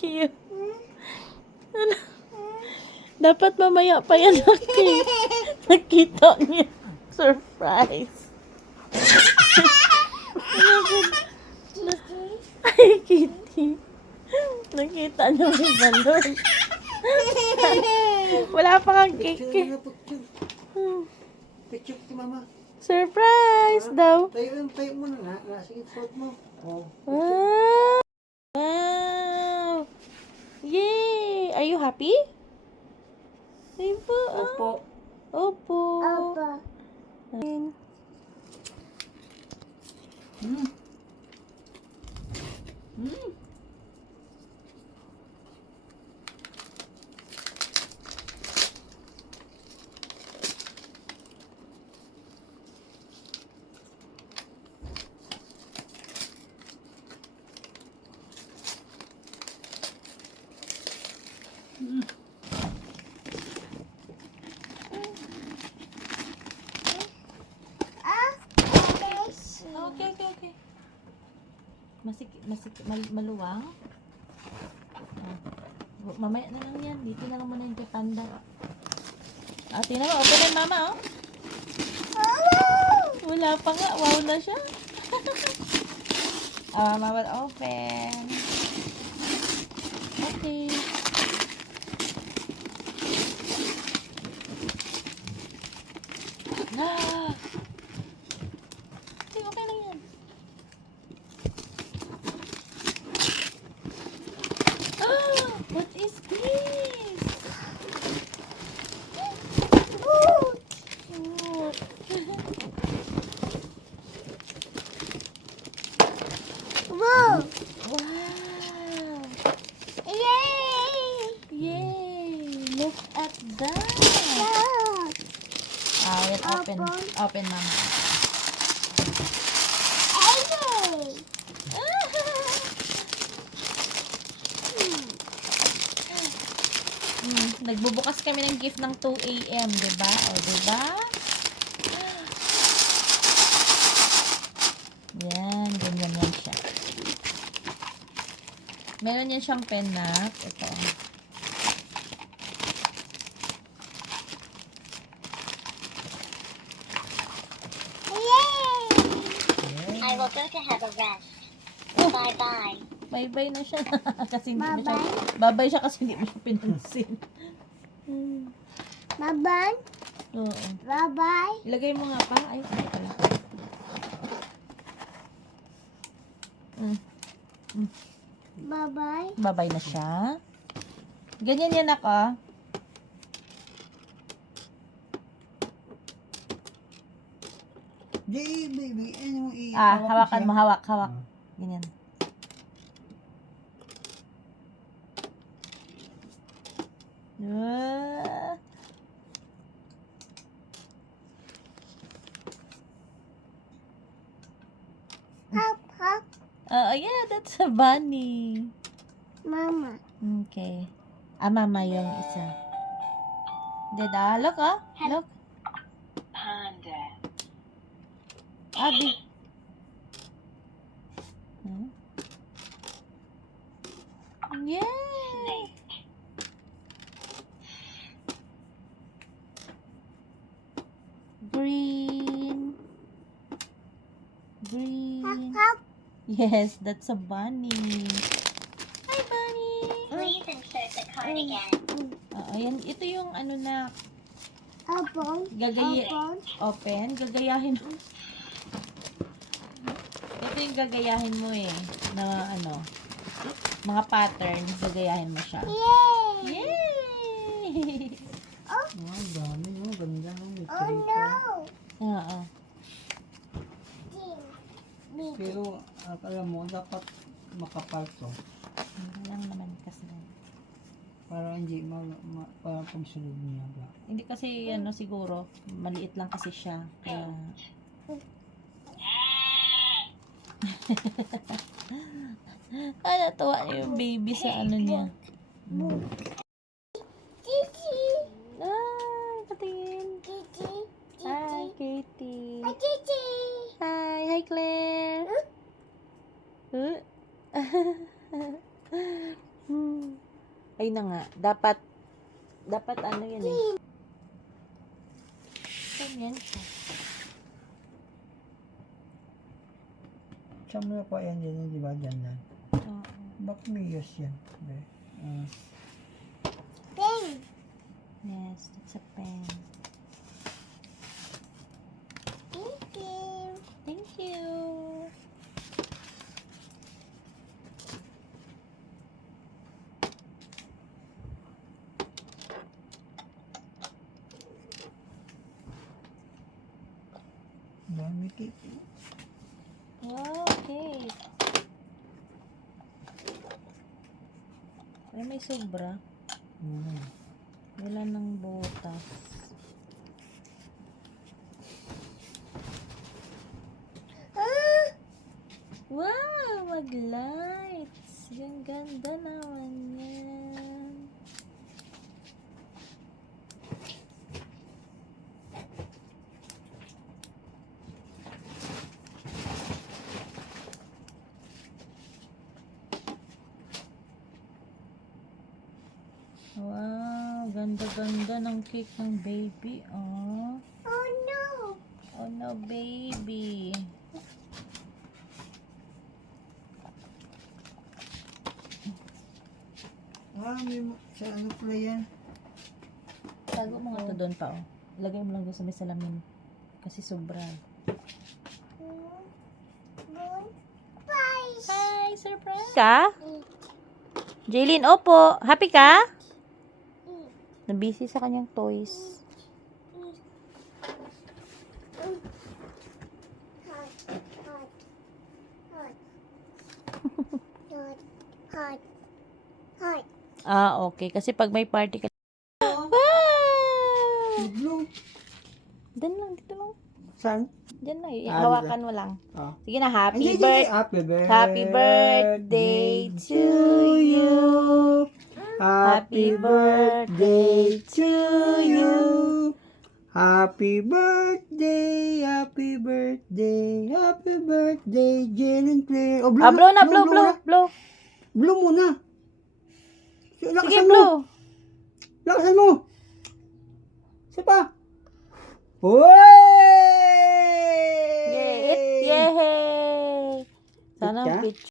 cute. Ano? Dapat mamaya pa yan nakita niya. Surprise. Ay, Kitty. Nakita niyo yung balon. Wala pa kang cake. Picture si mama. Surprise daw. Tayo mo na. Sige, suot mo. Oh. Wow. Wow. Yay. Are you happy? Opo. Opo. Opo. Opo. Mm. Hmm. Hmm. Okay. Maluwang. Mamaya na lang yan. Dito na lang muna yung kay Panda. Tingnan mo. Openin mama, oh. Wala pa nga. Wow na siya. Mama will open. Okay. Okay lang yan. What is this? Whoa! Wow! Yay! Yay! Look at that! Look! Wait, open. Open, mama. Yay! Nagbubukas kami ng gift ng 2 a.m., diba? O, diba? Yan, ganyan yan siya. Meron yan siyang penat. Ito. Yay! I will go to have a rest. Bye-bye. Bye-bye na siya. Kasi hindi mo siya, Bye-bye? bye-bye siya kasi hindi mo siya pinansin. Bye-bye? Oo. Bye-bye? Ilagay mo nga pa. Ay, ay pala. Bye-bye? Bye-bye na siya. Ganyan yan ako. Baby. Ano yung Hawakan mo. Hawak. Ganyan. Hop, hop. Yeah, that's a bunny. Mama. Okay. Mama yung isa. Look, Look. Panda. Abi. Yay! Green. Hop. Yes, that's a bunny. Hi, bunny. Please insert the cardigan. Yan. Ito yung ano na Open. open. Gagayahin. Ito yung gagayahin mo na ano, mga pattern, gagayahin mo siya. Yay! Yay! Dami, no? Ganda, no? May Oh creeper. no! Oo. Pero, alam mo, dapat makapal to. Hindi lang naman kasi. Para hindi para pagsunod niya ba? Hindi kasi ano siguro, maliit lang kasi siya. Kaya natuwa niya yung baby sa ano niya. Gigi! Patingin. Gigi! Hi, Katie. Hi, Gigi! Hi, Claire. Ay na nga. Dapat ano yan eh. Ganyan siya. Saan mo na pa yan dyan, di ba? Dyan lang. Oo. Bak miyos yan. Pen. Yes, it's a pen. Thank you. Thank you. Dami cake. Okay. Ay, may sobra. Wala ng butas. Wow! Mag-lights! Ang ganda naman yan. Wow! Ganda-ganda ng cake ng baby. Oh. Oh no. Oh no, baby. May sa ano pala yan? Tago mo nga to doon pa, oh. Lagay mo lang doon sa may salamin. Kasi sobra. Bye. Hi, surprise! Ka? Jaylin, opo. Happy ka? Nabusy sa kanyang toys. Hot. Ah, okay. Kasi pag may party ka... Wow! Blue. Diyan lang, dito lang. Saan? Diyan lang. Ah, Hawakan mo lang. Oh. Sige na, happy Hindi, birthday. Happy birthday to you. Happy birthday to you. Happy birthday, happy birthday, happy birthday, Jalen Claire. Oh, Ah, blow na, blow. Blow muna. Sige, Lakasan mo. blow. Lakasan mo. Isa pa. Uy! Yay! Yay! Sana Picture? picture.